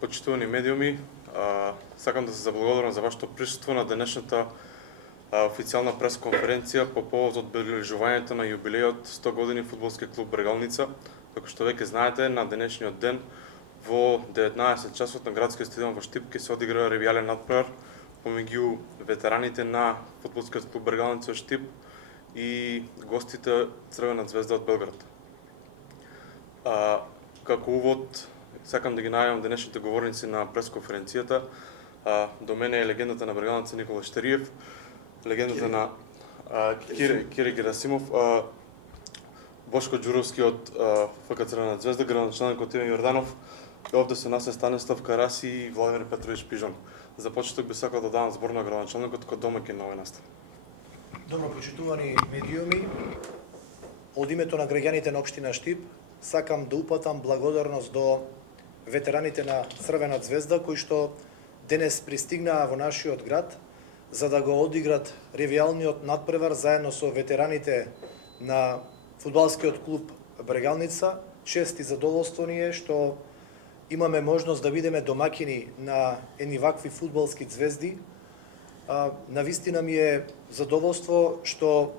почитувани медиуми. Сакам да се заблагодарам за вашето присуство на денешната официјална пресконференција по повод одбележувањето на јубилејот 100 години фудбалски клуб Брегалница. Како што веќе знаете, на денешниот ден во 19 часот на градскиот стадион во Штип ќе се одигра ревијален надпревар помеѓу ветераните на фудбалскиот клуб Брегалница од Штип и гостите Црвена звезда од Белград. Како увод, сакам да ги најавам денешните говорници на пресконференцијата. До мене е легендата на Брегалница Никола Штериев, легендата на Кире Герасимов, Бошко Ѓуровски од ФК Црвена звезда, градоначалникот Иван Јорданов, и овде се нас е Станислав Караси и Владимир Петрович Пижон. За почеток би сакал да дадам збор на градоначалникот кој домаќин на овој настан. Добро почитувани медиуми, од името на граѓаните на општина Штип, сакам да упатам благодарност до ветераните на Црвена звезда кои што денес пристигнаа во нашиот град за да го одиграт ревијалниот надпревар заедно со ветераните на фудбалскиот клуб Брегалница. Чест и задоволство ни е што имаме можност да бидеме домакини на едни вакви фудбалски звезди. Навистина ми е задоволство што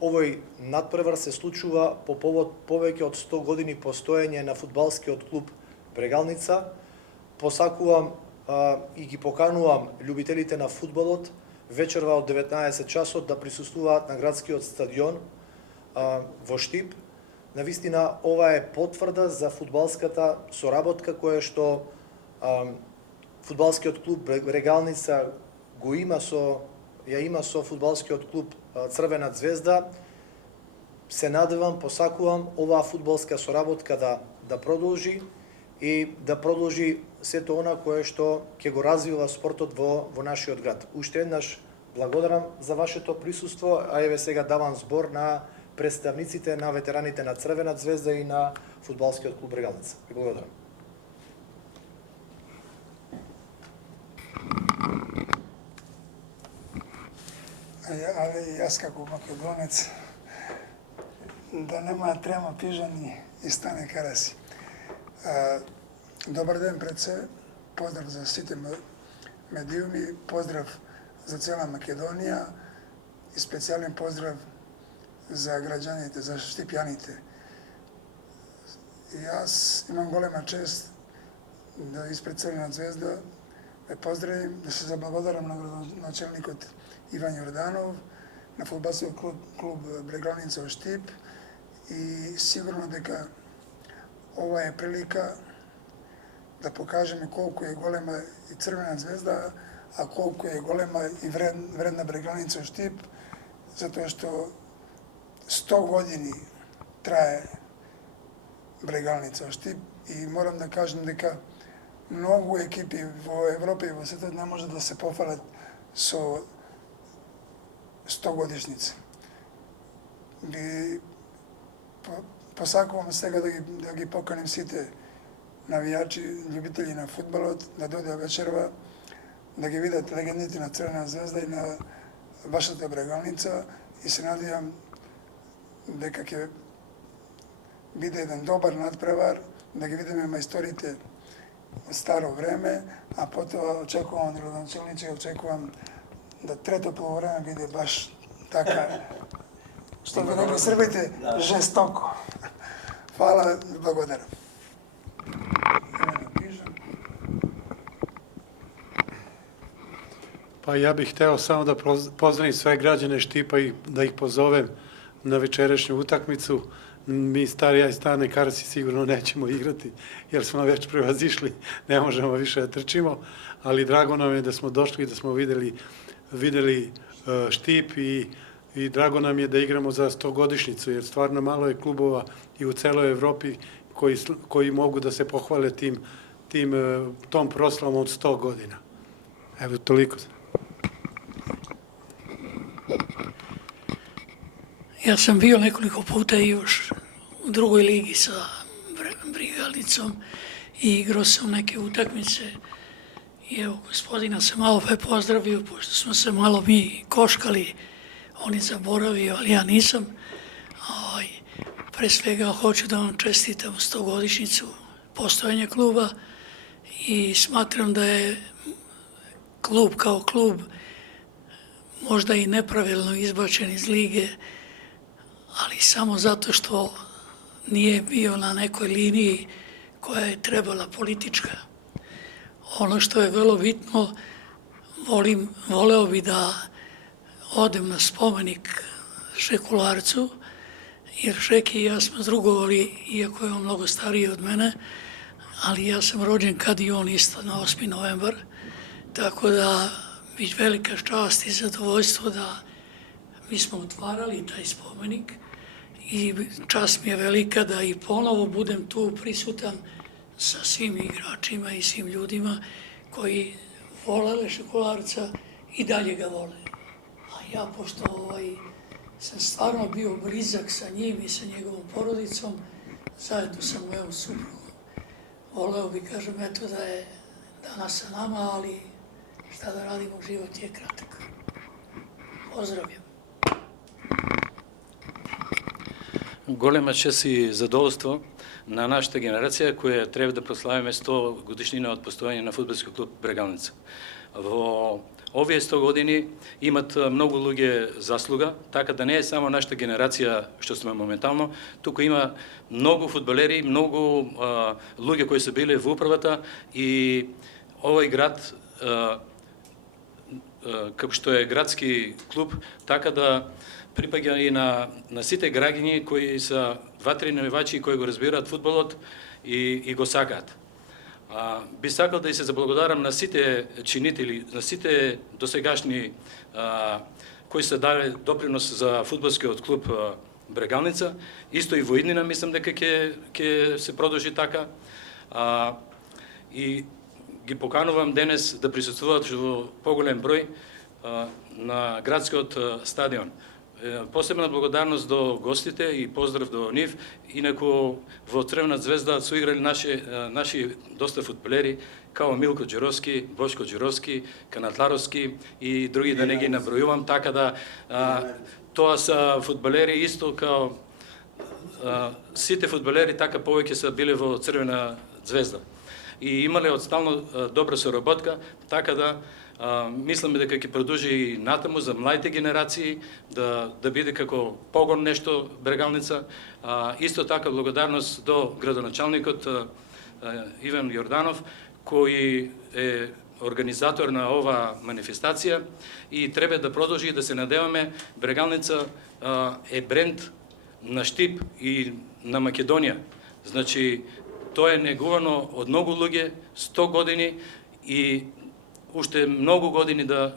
овој надпревар се случува по повод повеќе од 100 години постоење на фудбалскиот клуб Брегалница. Посакувам и ги поканувам љубителите на фудбалот вечерва од 19 часот да присуствуваат на градскиот стадион во Штип. Навистина ова е потврда за фудбалската соработка која што фудбалскиот клуб Брегалница ја има со фудбалскиот клуб Црвена звезда. Се надевам, посакувам оваа фудбалска соработка да продолжи и да продолжи сето она кое што ќе го развива спортот во нашиот град. Уште еднаш благодарам за вашето присуство, а еве сега давам збор на представниците на ветераните на Црвена звезда и на фудбалскиот клуб Брегалница. Ви благодарам. Јас како македонец да нема трема Пижани и Стане Караси. Добар ден пред се, поздрав за сите медиуми, поздрав за цела Македонија и специјален поздрав за граѓаните, за штипјаните. Јас имам голема чест да испред Црвена звезда ме поздравим, да се заблагодарам на градоначалникот Иван Јорданов, на фудбалскиот клуб Брегалница од Штип и сигурно дека ова е прилика да покажеме колку е голема и Црвена звезда, а колку е голема и вредна Брегалница од Штип, затоа што 100 години трае Брегалница од Штип и морам да кажем дека многу екипи во Европа и во светот не може да се пофалат со 100 годишница. Посакувам сега да ги поканим сите навијачи, љубители на фудбалот, да дојдат вечерва, да ги видат легендите на Црвена звезда и на вашата Брегалница и се надевам дека ќе биде еден добар надпревар, да ги видиме мајсторите од старо време, а потоа очекувам од градоначалници, очекувам да трето полувреме биде баш така, што би рекли србите, жестоко. Фала, благодарам. Pa ja bih hteo samo da pozdravim sve građane Štipa i da ih pozovem na večerašnju utakmicu. Mi Starija i Stane Karasi sigurno nećemo igrati jer smo već prevazišli, ne možemo više da trčimo, ali drago nam je da smo došli i da smo videli Štip i drago nam je da igramo za 100-godišnjicu jer stvarno malo je klubova i u celoj Evropi koji mogu da se pohvale tom proslavom od 100 godina. Evo, toliko. Ja sam bio nekoliko puta još u drugoj ligi sa Bregalnicom i igrao sam neke utakmice. I evo, gospodina sam malo pozdravio, pošto smo se malo mi koškali, on je zaboravio, ali ja nisam. Pre svega hoću da vam čestitam 100-godišnjicu postojanja kluba i smatram da je klub kao klub možda i nepravilno izbačen iz lige, ali samo zato što nije bio na nekoj liniji koja je trebala politička. Ono što je vrlo bitno, voleo bi da odem na spomenik Šekularcu, jer Šeki i ja smo drugovali, iako je on mnogo stariji od mene, ali ja sam rođen kad i on isto, na 8. novembar, tako da bi velika čast i zadovoljstvo da mi smo otvarali taj spomenik i čast mi je velika da i ponovo budem tu prisutan sa svim igračima i svim ljudima koji volele Šekularca i dalje ga vole. A ja, pošto sam stvarno bio blizak sa njim i sa njegovom porodicom, zajedno sa mojom suprugom, voleo bi, kažem, eto da je danas sa nama, ali šta da radimo, život je kratak. Pozdravljam. Голема чест и задоволство на нашата генерација која треба да прославиме 100 годишнина од постојање на фудбалски клуб Брегалница. Во овие 100 години имат многу луѓе заслуга, така да не е само нашата генерација што сме моментално, туку има многу фудбалери, многу луѓе кои се биле во управата и овој град како што е градски клуб, така да припаѓа и на сите граѓани кои се 2-3 навивачи кои го разбираат фудбалот и го сакаат. Би сакал да и се заблагодарам на сите чинители, на сите досегашни кои се дали допринос за фудбалскиот клуб Брегалница. Исто и во иднина мислам дека ќе се продолжи така. И ги поканувам денес да присуствуваат во поголем број на градскиот стадион. Посебна благодарност до гостите и поздрав до нив. Инаку во Црвена звезда се играли наши доста фудбалери, као Милко Џеровски, Бошко Џеровски, Канатларовски и други, да не ги набројувам, така да тоа се фудбалери исто као сите фудбалери, така повеќе се биле во Црвена звезда. И имале одстално добра соработка, така да мислиме дека ќе продолжи и натаму за младите генерации, да биде како погон нешто Брегалница. Исто така благодарност до градоначалникот Иван Јорданов, кој е организатор на ова манифестација и треба да продолжи да се надеваме. Брегалница е бренд на Штип и на Македонија. Значи, тоа е негувано од многу луѓе, 100 години и уште многу години да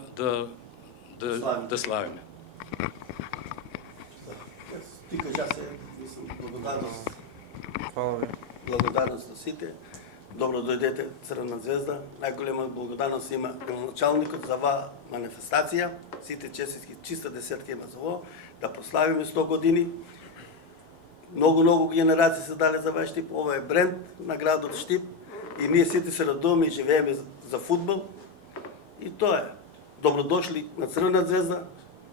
славиме. Ти кажа се, мислам, благодарност. Hvala ви. Благодарност на сите. Добро дојдете, Црвена звезда. Најголема благодарност има началникот за оваа манифестација. Сите честитки, чиста десетка има за ово. Да прославиме 100 години. Многу генерации се дале за овај Штип. Ова е бренд на градот Штип. И ние сите се радуваме и живееме за фудбал. И тоа е. Добродошли на Црвена звезда,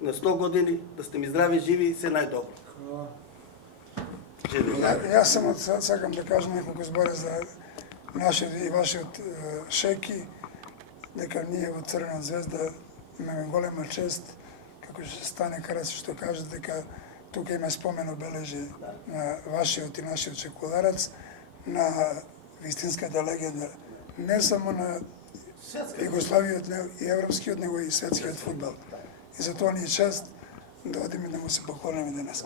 на 100 години, да сте ми здрави, живи и се најдобро. Јас само сакам да кажам неколку збора за нашиот и вашиот Шеки, дека ние во Црвена звезда имаме голема чест, како што Стане Караси што кажа, дека тука има спомен обележи на вашиот и нашиот Шекуларац, на вистинската легенда, не само на Југославиот и европскиот, него и светскиот фудбал. И за тоа ни е чест да одиме да му се поколнеме денес.